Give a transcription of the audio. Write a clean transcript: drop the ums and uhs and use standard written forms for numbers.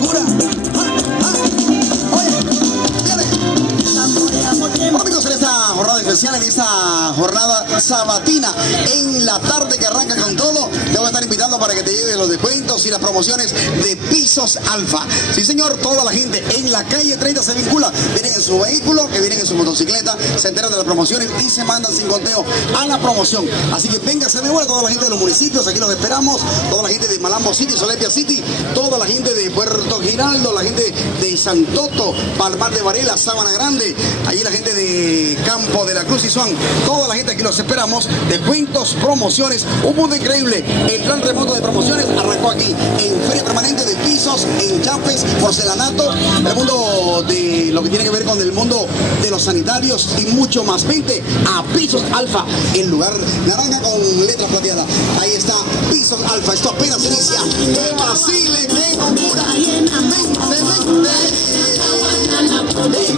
locura! Oye, viene. Bueno, amigos, en esta jornada especial, en esta jornada sabatina, en la tarde que arranca con todo, te voy a estar invitando para que te lleves los descuentos y las promociones de Pisos Alfa. Sí, señor, toda la gente en la calle 30 se vincula, vienen en su vehículo, que vienen en su motocicleta, se enteran de las promociones y se mandan sin conteo a la promoción. Así que véngase de vuelta, toda la gente de los municipios, aquí los esperamos, toda la gente de Malambo City, Solepia City, toda la gente de Puerto Giraldo, la gente de Santoto, Palmar de Varela, Sabana Grande, allí la gente de Campo de la Cruz y Suán, toda la gente aquí los esperamos, descuentos, promociones, un mundo increíble. El plan remoto de promociones arrancó aquí en Feria Permanente de Pisos, en Chapes, porcelanato, el mundo de lo que tiene que ver con el mundo de los sanitarios y mucho más. Vente a Pisos Alfa, el lugar naranja con letra plateada. Ahí está Pisos Alfa, esto apenas inicia. ¡Qué vacile, qué locura! ¡Vente, vente!